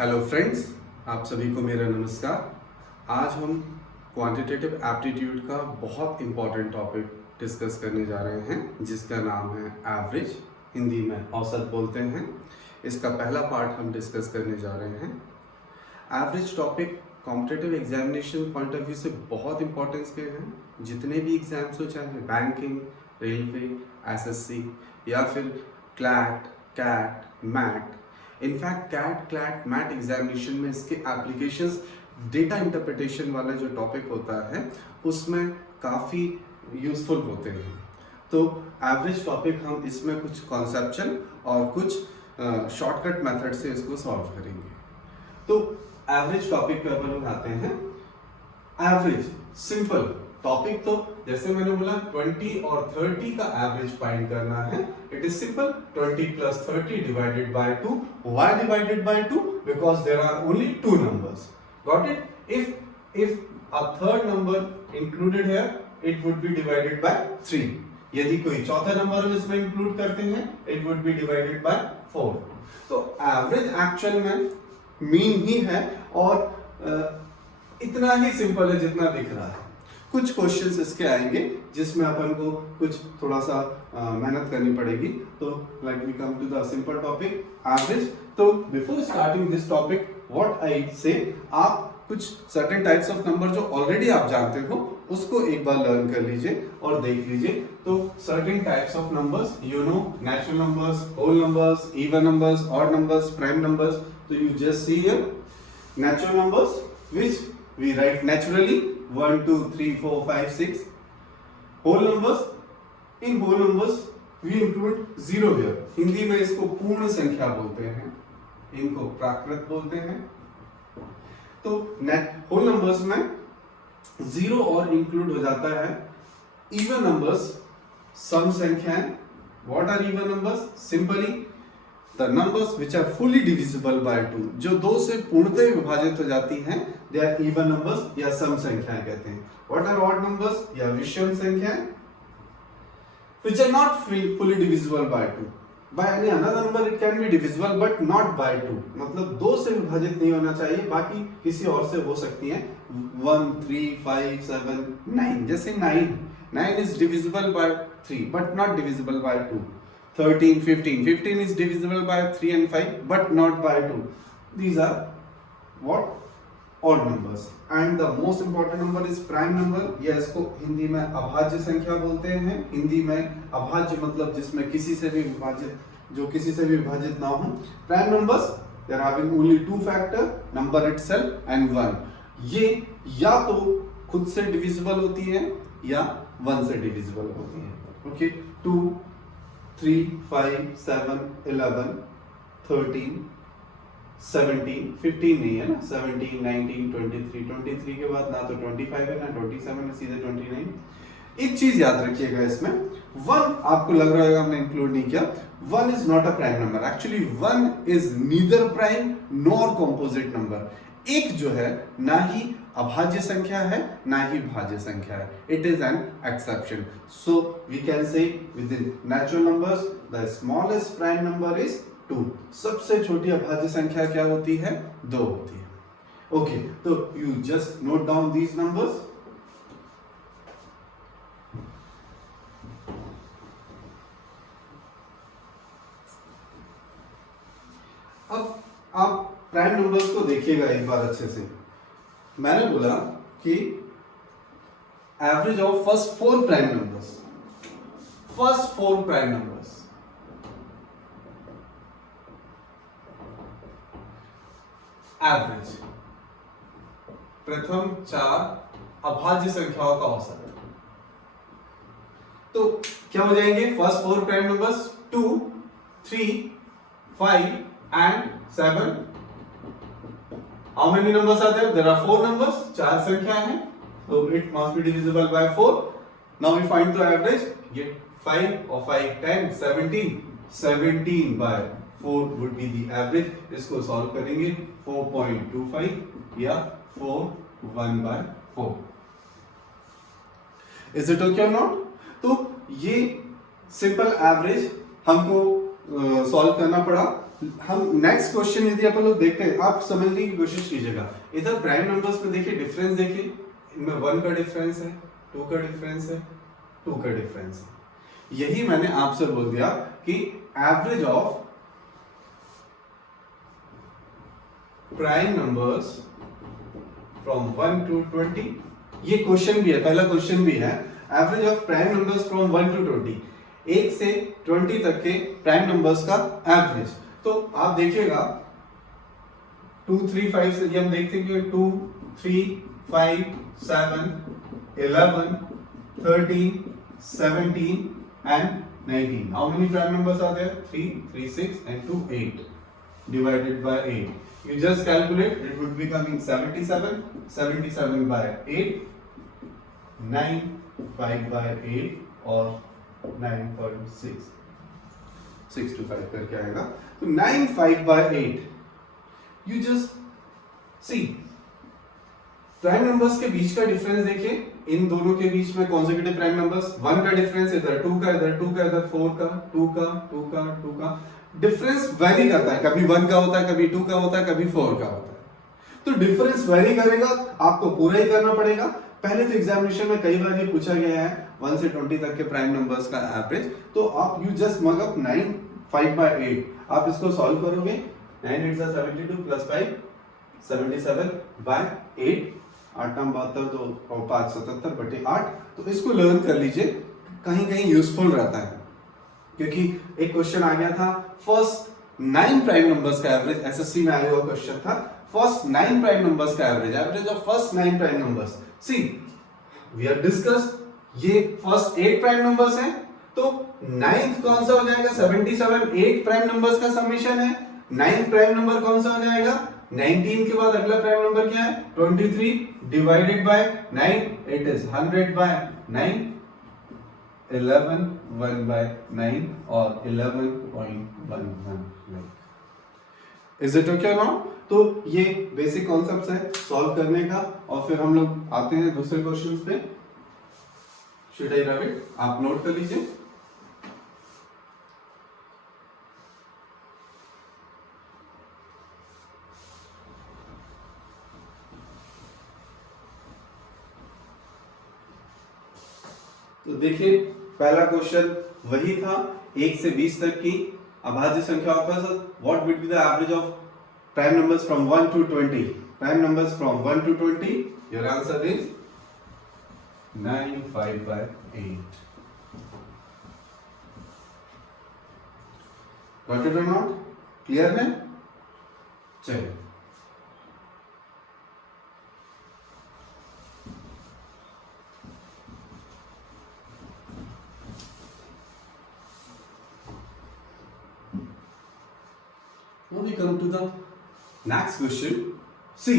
Hello friends, आप सभी को मेरा नमस्कार। आज हम क्वांटिटेटिव एप्टीट्यूड का बहुत इम्पॉर्टेंट टॉपिक डिस्कस करने जा रहे हैं जिसका नाम है एवरेज, हिंदी में औसत बोलते हैं। इसका पहला पार्ट हम डिस्कस करने जा रहे हैं। Average topic competitive examination point of view से बहुत इंपॉर्टेंस के हैं। जितने भी एग्जाम्स हो, चाहे बैंकिंग, रेलवे, एसएससी या फिर CLAT, CAT, MAT, in fact CAT, CLAT, MAT examination में इसके एप्लीकेशंस, डेटा इंटरप्रिटेशन वाला जो टॉपिक होता है उसमें काफ़ी यूजफुल होते हैं। तो एवरेज टॉपिक हम इसमें कुछ कॉन्सेप्चुअल और कुछ शॉर्टकट मेथड से इसको सॉल्व करेंगे। तो एवरेज टॉपिक पे अपन आते हैं। एवरेज सिंपल टॉपिक, तो जैसे मैंने बोला 20 और 30 का एवरेज फाइंड करना है। It is simple, 20 plus 30 divided by 2. Why divided by 2? Because there are only two numbers. Got it? If a third number included here, it would be divided by 3. यदि कोई चौथा नंबर इसमें include करते हैं, it would be divided by 4. तो average actual में mean he है और इतना ही सिंपल है जितना दिख रहा है। कुछ क्वेश्चंस इसके आएंगे जिसमें अपन को कुछ थोड़ा सा मेहनत करनी पड़ेगी। तो like we come to the simple topic average. तो before starting this topic what I say, आप कुछ सर्टेन टाइप्स ऑफ नंबर जो ऑलरेडी आप जानते हो उसको एक बार लर्न कर लीजिए और देख लीजिए। तो certain types of numbers, you know, natural numbers, whole numbers, even numbers, odd numbers, prime numbers. तो you just see here natural numbers which we write naturally 1 2 3 4 5 6. whole numbers, in whole numbers we include zero here. Hindi में इसको पूर्ण संख्या बोलते हैं, इनको प्राकृत बोलते हैं। तो whole numbers में जीरो और इंक्लूड हो जाता है। even numbers सम संख्याएं। what are even numbers? Simply the numbers which are fully divisible by 2, जो 2 से पूर्णतः विभाजित हो जाती हैं, they are even numbers या सम संख्याएं कहते हैं। what are odd numbers या विषम संख्याएं, which are not fully divisible by 2. by any another number it can be divisible but not by 2, मतलब 2 से विभाजित नहीं होना चाहिए, बाकी किसी और से हो सकती हैं। 1 3 5 7 9, जैसे 9 is divisible by 3 but not divisible by 2. 13 15 is divisible by 3 and 5 but not by 2. These are what? odd numbers. And the most important number is prime number, या इसको हिंदी में अभाज्य संख्या बोलते हैं। हिंदी में अभाज्य मतलब जिसमें किसी से भी विभाजित, जो किसी से भी विभाजित ना हो। prime numbers they are having only two factor, number itself and 1. ये या तो खुद से divisible होती है या 1 से divisible होती है। okay, 2 3 5 7 11 13 17 15 नहीं है ना, 17 19 23 के बाद ना तो 25 है ना 27 है, सीधे 29। एक चीज याद रखिएगा इसमें, 1 आपको लग रहा होगा हमने इंक्लूड नहीं किया। 1 is not a prime number. Actually 1 is neither prime nor composite number. एक जो है ना ही अभाज्य संख्या है ना ही भाज्य संख्या है। It is an exception. So we can say within natural numbers the smallest prime number is 2। सबसे छोटी अभाज्य संख्या क्या होती है? 2 होती है। ओके, तो you just note down these numbers. अब आप प्राइम नंबर्स को देखिएगा एक बार अच्छे से। मैंने बोला कि average of first 4 prime numbers, first 4 prime numbers, average प्रथम 4 अभाज्य संख्याओं का औसत। तो क्या हो जाएंगे first 4 prime numbers? 2 3 5 and 7. How many numbers are there? There are 4 numbers. 4 संख्या है, so it must be divisible by 4. Now we find the average. Get 5 or 5 10 17. 17 by 4 would be the average. इसको solve करेंगे 4.25 या 4 1 by 4. Is it okay or not? तो ये simple average हमको solve करना पड़ा हम नेक्स्ट क्वेश्चन यदि अपन लोग देखते हैं, आप समझने की कोशिश कीजिएगा। इधर प्राइम नंबर्स में देखिए डिफरेंस, देखिए इनमें 1 का डिफरेंस है, 2 का डिफरेंस है, 2 का डिफरेंस है। यही मैंने आपसे बोल दिया कि average of prime numbers from 1 to 20, ये क्वेश्चन भी है, पहला क्वेश्चन भी है, average of prime numbers from 1 to 20, 1 से 20 तक के प्राइम नंबर्स का एवरेज। तो आप देखिएगा 2, 3, 5 से ये हम देखते हैं कि 2, 3, 5, 7, 11, 13, 17 and 19. How many prime numbers are there? 3, 3, 6 and 2, 8 divided by 8. You just calculate, it would be coming 77, 77 by 8, 9, 5 by 8 और 9.6, 6 to 5 करके आएगा। तो 9, 5 by 8, you just see prime numbers के बीच का डिफरेंस देखिए, इन दोनों के बीच में कॉन्सेक्यूटिव प्राइम नंबर्स, 1 का डिफरेंस, इधर 2 का, इधर 2 का, इधर 4 का, 2 का, 2 का, 2 का, डिफरेंस वेरी करता है, कभी 1 का होता है, कभी 2 का होता है, कभी 4 का होता है। तो डिफरेंस वेरी करेगा, आपको पूरा ही करना पड़ेगा। पहले तो एग्जामिनेशन में कई बार ये पूछा गया है 1 से 20 तक के प्राइम नंबर्स का एवरेज, तो आप you just mug up 9, 5 by 8, आप इसको सॉल्व करोगे, 9 8 is 72 plus 5 77 by 8, 8 नाम 72 तो और 5 77 बटे 8। तो इसको लर्न कर लीजिए, कहीं कहीं यूजफुल रहता है, क्योंकि एक क्वेश्चन आ गया था फर्स्ट 9 प्राइम नंबर्स का एवरेज, एसएससी में आया हुआ क्वेश्चन था, फर्स्ट 9 प्राइम नंबर्स का average, average of first 9 prime numbers. See we have discussed ये फर्स्ट 8 प्राइम नंबर्स हैं, तो 9th कौन सा हो जाएगा? 77, 8 प्राइम नंबर्स का समेशन है। 9th प्राइम नंबर कौन सा हो जाएगा? 19 के बाद अगला प्राइम नंबर क्या है? 23 divided by 9, it is 100 by 9, 11 1 by 9 और 11.11। Is it okay now? तो ये बेसिक कॉन्सेप्ट्स है सॉल्व करने का, और फिर हम लोग आते हैं दूसरे क्वेश्चंस पे। Should I rub it? आप नोट कर लीजिए। तो देखिए पहला क्वेश्चन वही था, 1 से 20 तक की अभाज्य संख्याओं का what will be the average of prime numbers from 1 to 20, prime numbers from 1 to 20, your answer is 9 5 by 8। Got it और नॉट? क्लियर है? चलिए now we come to the next question. See,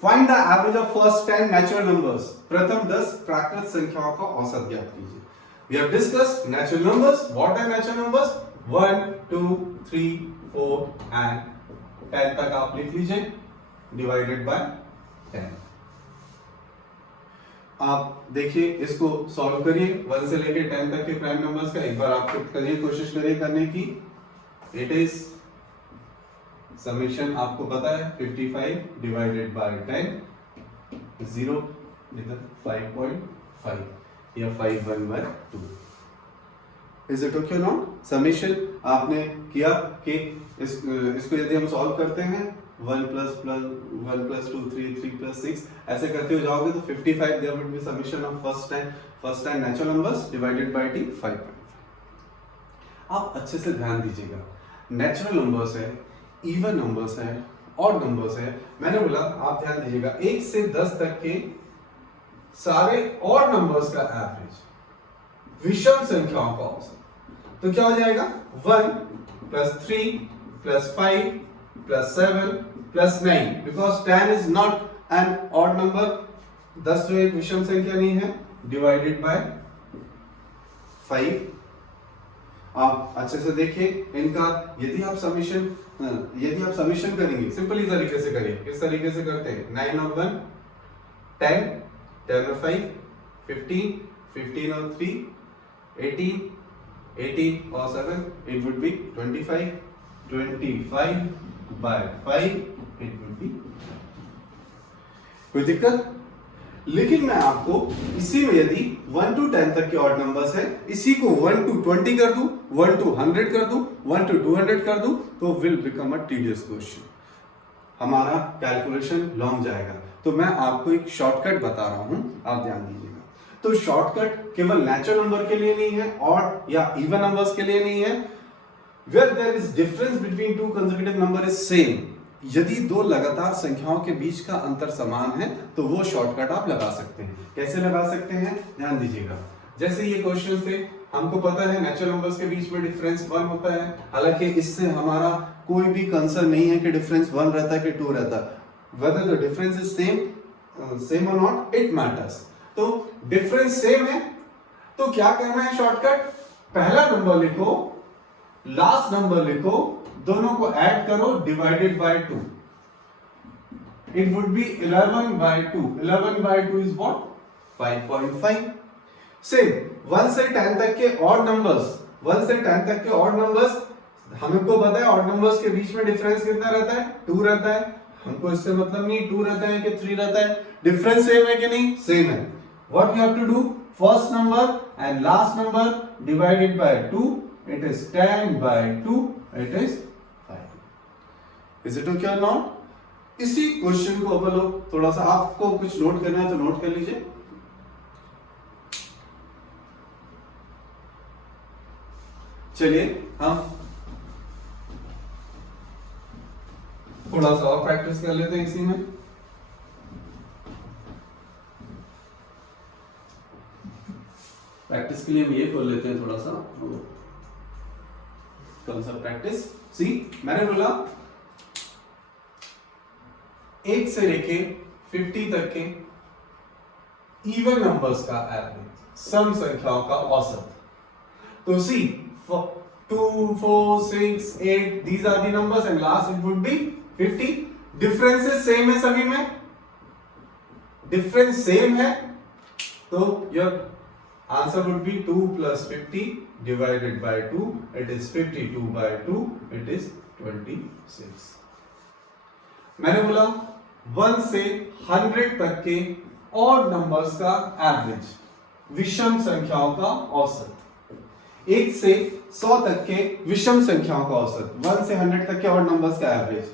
find the average of first 10 natural numbers. प्रथम 10 प्राकृत संख्याओं का औसत ज्ञात कीजिए। We have discussed natural numbers. What are natural numbers? 1, 2, 3, 4 and 10 तक आप लिख लीजिए, divided by 10। आप देखिए इसको सॉल्व करिए, 1 से लेकर 10 तक के प्राइम नंबर्स का एक बार आप खुद करिए, कोशिश करिए करने की। इट इज समेशन आपको पता है 55 डिवाइडेड बाय 10, 0 इधर 5.5 या 5/2। Is it okay not? Summation आपने किया कि इसको यदि हम सॉल्व करते हैं 1 + 2 3 3 + 6 ऐसे करते हो जाओगे तो 55 there would be summation of first time natural numbers divided by t 5.5। आप अच्छे से ध्यान दीजिएगा, नेचुरल नंबर्स है, इवन नंबर्स है, ऑड नंबर्स है। मैंने बोला आप ध्यान दीजिएगा 1 से 10 तक के सारे ऑड नंबर्स का एवरेज, विषम संख्याओं का औसत, तो क्या हो जाएगा? 1 + 3 + 5 + 7 + 9, because 10 is not an odd number, 10 जो एक विषम संख्या नहीं है, डिवाइडेड बाय 5। आप अच्छे से देखिए इनका, यदि आप समीशन करेंगे सिंपली तरीके से करिए। किस तरीके से करते हैं? 9 और 1 10, 10 और 5 15, 15 और 3 18, 18 और 7 it would be 25, 25/5 it would be. कोई दिक्कत? लेकिन मैं आपको इसी में यदि 1 to 10 तक के ऑड नंबर्स है, इसी को 1 to 20 कर दूं, 1 to 100 कर दूं, 1 to 200 कर दूं, तो will become a tedious question, हमारा कैलकुलेशन लॉन्ग जाएगा। तो मैं आपको एक शॉर्टकट बता रहा हूं, आप ध्यान दीजिएगा। तो शॉर्टकट केवल नेचुरल नंबर के लिए नहीं है, ऑड या इवन नंबर्स के लिए नहीं है। Where there is difference between two consecutive number is same, यदि दो लगातार संख्याओं के बीच का अंतर समान है तो वो शॉर्टकट आप लगा सकते हैं। कैसे लगा सकते हैं, ध्यान दीजिएगा। जैसे ये क्वेश्चन थे, हमको पता है नेचुरल नंबर्स के बीच में डिफरेंस 1 होता है, हालांकि इससे हमारा कोई भी कंसर्न नहीं है कि डिफरेंस 1 रहता है कि 2 रहता है। whether the difference is same or not, it matters। तो डिफरेंस सेम है तो क्या करना है, शॉर्टकट, पहला नंबर लिखो, लास्ट नंबर लिखो, दोनों को ऐड करो, divided by 2, it would be 11/2। 11/2 is what, 5.5। Same 1 से 10 तक के ऑड नंबर्स, 1 से 10 तक के ऑड नंबर्स, हमको पता है ऑड नंबर्स के बीच में डिफरेंस कितना रहता है, 2 रहता है। हमको इससे मतलब नहीं 2 रहता है कि 3 रहता है, डिफरेंस सेम है कि नहीं, सेम है। What you have to do, first number and last number divided by 2, it is 10/2, it is 5। Is it okay और नॉट? इसी क्वेश्चन को अपन लोग थोड़ा सा, आपको कुछ नोट करना है तो नोट कर लीजिए। चलिए हम थोड़ा सा और प्रैक्टिस कर लेते हैं इसी में। प्रैक्टिस के लिए हम ये खोल लेते हैं थोड़ा सा, कौन सा प्रैक्टिस। सी, मैंने बोला 1 से लेके 50 तक के इवन नंबर्स का एवरेज, सम संख्याओं का औसत। तो सी 2, 4, 6, 8, these are the numbers and last it would be 50। Differences same है सभी में, डिफरेंस सेम है, तो your answer would B 2 + 50 divided by 2, it is 52/2, it is 26। मैंने बोला 1 से 100 तक के ऑड नंबर्स का एवरेज, विषम संख्याओं का औसत। 1 से 100 तक के विषम संख्याओं का औसत, 1 से 100 तक के ऑड नंबर्स का average.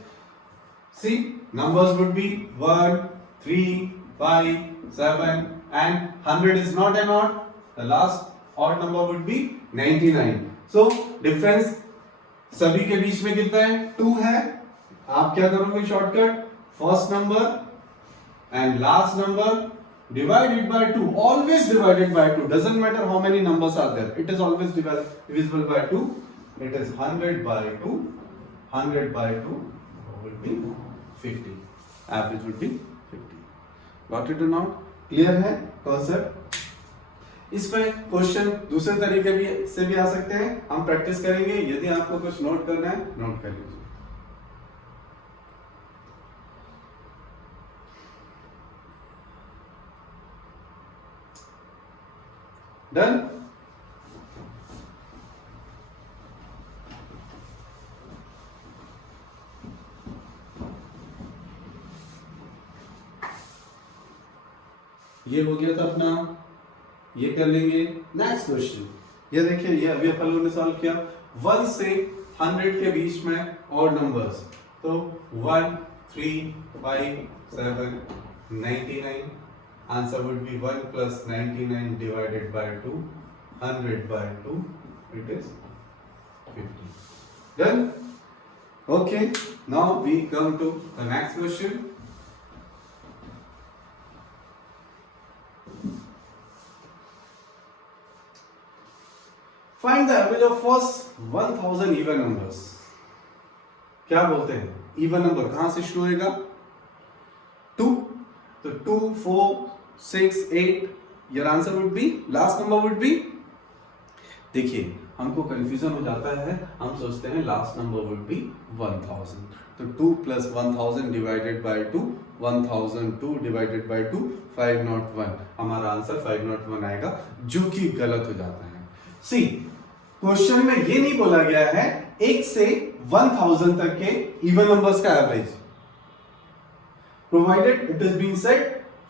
See, numbers would be 1, 3, 5, 7 and 100 is not an odd. The last odd number would be 99. So difference सभी के बीच में कितना है, 2 है। आप क्या करोगे, shortcut, first number and last number divided by 2, always divided by 2, doesn't matter how many numbers are there, it is always divisible by 2, it is 100/2, 100/2 will be 50, average would be 50। Got it or not? Clear है concept? इसमें question दूसरे तरीके भी से भी आ सकते हैं, हम प्रैक्टिस करेंगे। यदि आपको कुछ नोट करना है, नोट कर लीजिए। डन? ये हो गया था अपना, ये कर लेंगे। नेक्स्ट क्वेश्चन, ये देखिए, ये अभी अपन लोगों ने सॉल्व किया। 1 से 100 के बीच में ऑड नंबर्स, तो 1, 3, 5, 7, 99। Answer would be 1 + 99 divided by 2, 100/2, it is 50। Done? Okay, now we come to the next question. Find the average of first 1000 even numbers। क्या बोलते हैं, इवन नंबर कहां से शुरू होएगा, 2, तो 2, 4, 6, 8, your answer would B, last number would be, देखिए हमको कंफ्यूजन हो जाता है, हम सोचते हैं लास्ट नंबर वुड बी 1000, तो 2 + 1000 डिवाइडेड बाय 2, 1002 डिवाइडेड बाय 2, 501, हमारा आंसर 501 आएगा, जो कि गलत हो जाता है। सी, क्वेश्चन में ये नहीं बोला गया है 1 से 1000 तक के इवन नंबर्स का average, provided it is being said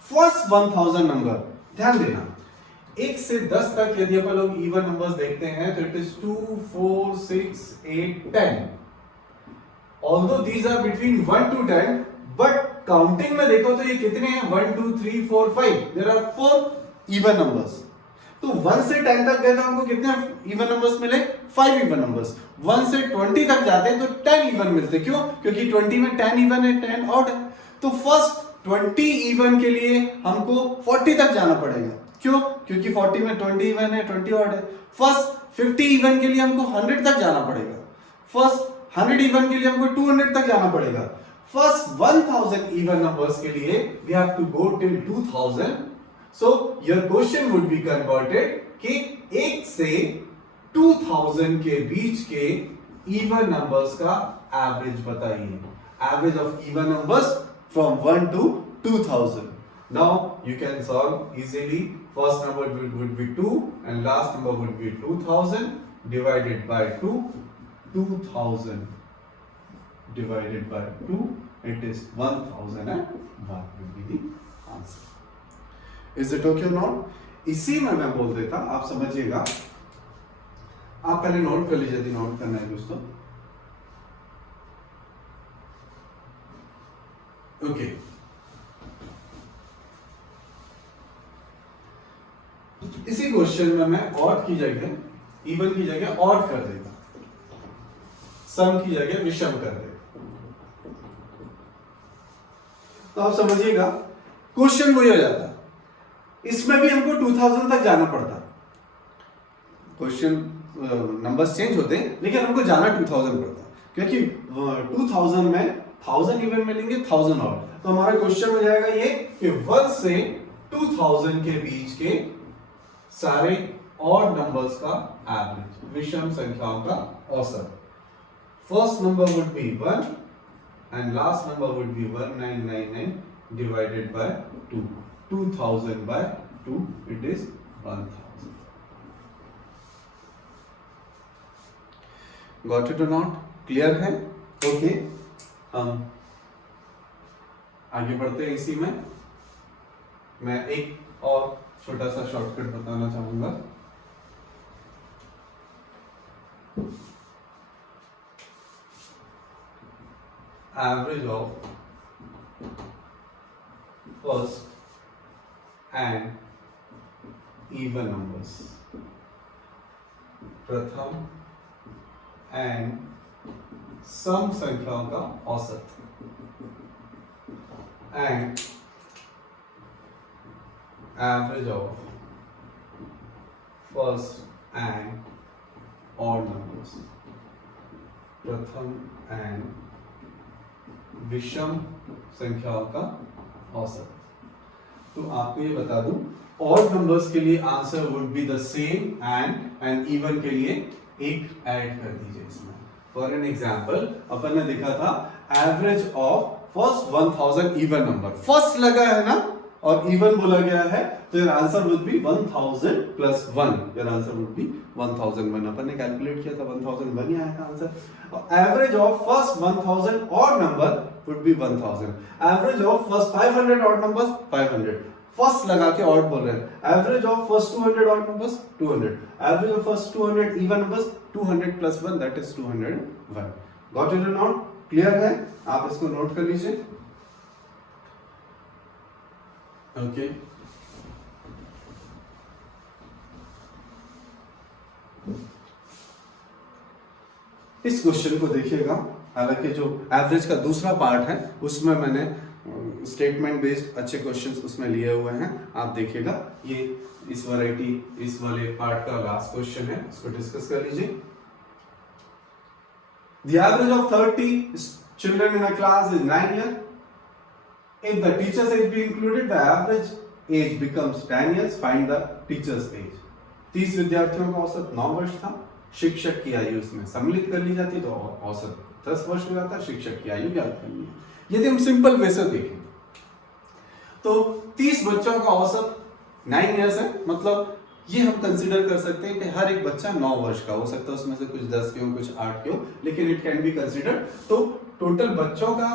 first 1000 number. ध्यान देना 1 से 10 तक यदि अपन लोग इवन नंबर्स देखते हैं तो it is 2 4 6 8 10। Although these are between 1 to 10, but counting में देखो तो ये कितने हैं 1 2 3 4 5, देयर आर 4 इवन नंबर्स। तो 1 से 10 तक गए तो हमको कितने इवन नंबर्स मिले 5 इवन नंबर्स। 1 से 20 तक जाते हैं तो 10 इवन मिलते। क्यों? क्योंकि 20 में 10 इवन है, 10 ऑड है। तो फर्स्ट 20 इवन के लिए हमको 40 तक जाना पड़ेगा। क्यों? क्योंकि 40 में 20 इवन है, 20 ऑड है। फर्स्ट 50 इवन के लिए हमको 100 तक जाना पड़ेगा। फर्स्ट 100 इवन के लिए हमको 200 तक जाना पड़ेगा। फर्स्ट 1000 इवन नंबर्स के लिए we have to go till 2000। So your question would be converted कि 1 से 2000 के बीच के इवन नंबर्स का एवरेज बताइए। Average of even numbers from 1 to 2000. Now you can solve easily. First number would be 2 and last number would be 2000 divided by 2. 2000 divided by 2, it is 1001 will be the answer. Is it okay or not? इसी में मैं बोल देता, आप समझिएगा। आप पहले note कर लीजिए, यदि नोट करना है दोस्तों। ओके इसी क्वेश्चन में मैं ऑड की जगह इवन की जगह ऑड कर देता, सम की जगह विषम कर देता। तो आप समझिएगा क्वेश्चन वही हो जाता। इसमें भी हमको 2000 तक जाना पड़ता। क्वेश्चन नंबर्स चेंज होते हैं लेकिन हमको जाना 2000 पड़ता, क्योंकि 2000 में 1000 इवन मिलेंगे, 1000 और। तो हमारा क्वेश्चन हो जाएगा ये कि 1 से 2000 के बीच के सारे ऑड नंबर्स का एवरेज, विषम संख्याओं का औसत। First number would be 1 and last number would be 1999 divided by 2। 2000 by 2, it is 1000. Got it or not? Clear है? Okay. हम आगे बढ़ते हैं। इसी में मैं एक और छोटा सा शॉर्टकट बताना चाहूंगा। Average of first and even numbers, प्रथम एंड सम संख्याओं का औसत, and average of first and odd numbers, प्रथम एंड विषम संख्याओं का औसत। तो आपको ये बता दूं, ऑड नंबर्स के लिए answer would be the same and even के लिए एक ऐड कर दीजिए इसमें। फॉर एन एग्जाम्पल अपन ने देखा था average of first 1000 even number, first लगा है ना और इवन बोला गया है, तो your answer would B 1000 plus 1। Your answer would B 1001। अपन ने कैलकुलेट किया था 1001 ही आया था answer. Average of first 1000 odd number would be 1000। Average of first 500 odd numbers 500। First लगा के ऑड बोल रहे हैं। Average of first 200 odd numbers 200। Average of first 200 even numbers 200 plus 1 that is 201। Got it और नॉट? क्लियर है? आप इसको note कर लीजिए। ओके इस क्वेश्चन को देखिएगा। हालांकि जो एवरेज का दूसरा पार्ट है उसमें मैंने स्टेटमेंट बेस्ड अच्छे क्वेश्चंस उसमें लिए हुए हैं, आप देखिएगा। ये इस वैरायटी इस वाले पार्ट का लास्ट क्वेश्चन है, इसको डिस्कस कर लीजिए। The average of 30 children in a class is 9 years. If the teacher's age be included, the average age becomes 10 years. Find the teacher's age. 30 विद्यार्थियों का औसत 9 वर्ष था। शिक्षक की आयु इसमें सम्मिलित कर ली जाती तो औसत 10 वर्ष हो जाता। शिक्षक की आयु ज्ञात करनी है। यदि हम सिंपल वे से देखें तो 30 बच्चों का औसत 9 इयर्स है, मतलब ये हम कंसिडर कर सकते हैं कि हर एक बच्चा 9 वर्ष का हो सकता है, उसमें से कुछ 10 के हो, कुछ 8 के हो, लेकिन इट कैन बी कंसिडर। तो टोटल बच्चों का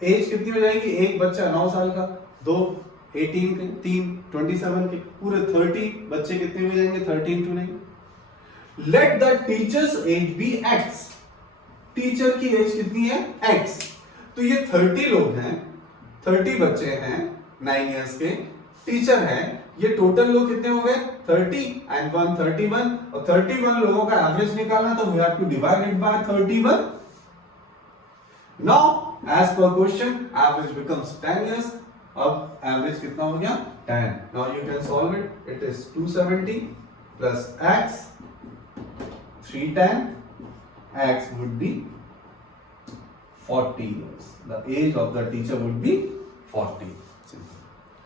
एज कितनी हो जाएगी? एक बच्चा 9 साल का, 2 18 के, 3 27 के, पूरे 30 बच्चे कितने हो जाएंगे? 30 into 9। Let the teacher's age be x। Teacher की एज कितनी है? x। तो ये 30 लोग हैं, 30 बच्चे हैं 9 इयर्स के, टीचर हैं, ये टोटल लोग कितने हो गए? 30 एंड 1 31, और 31 लोगों का एवरेज निकालना, तो we have to divide it by 31। Now as per question average becomes 10 years. अब एवरेज कितना हो गया? 10। Now you can solve it, it is 270 plus x 310, x would be 40 years. The age of the teacher would be 40.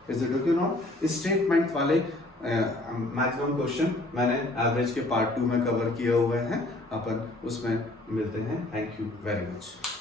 Is it okay now? इस statement वाले maximum question मैंने average के part 2 में cover किए हुए हैं, अपन उसमें मिलते हैं। Thank you very much.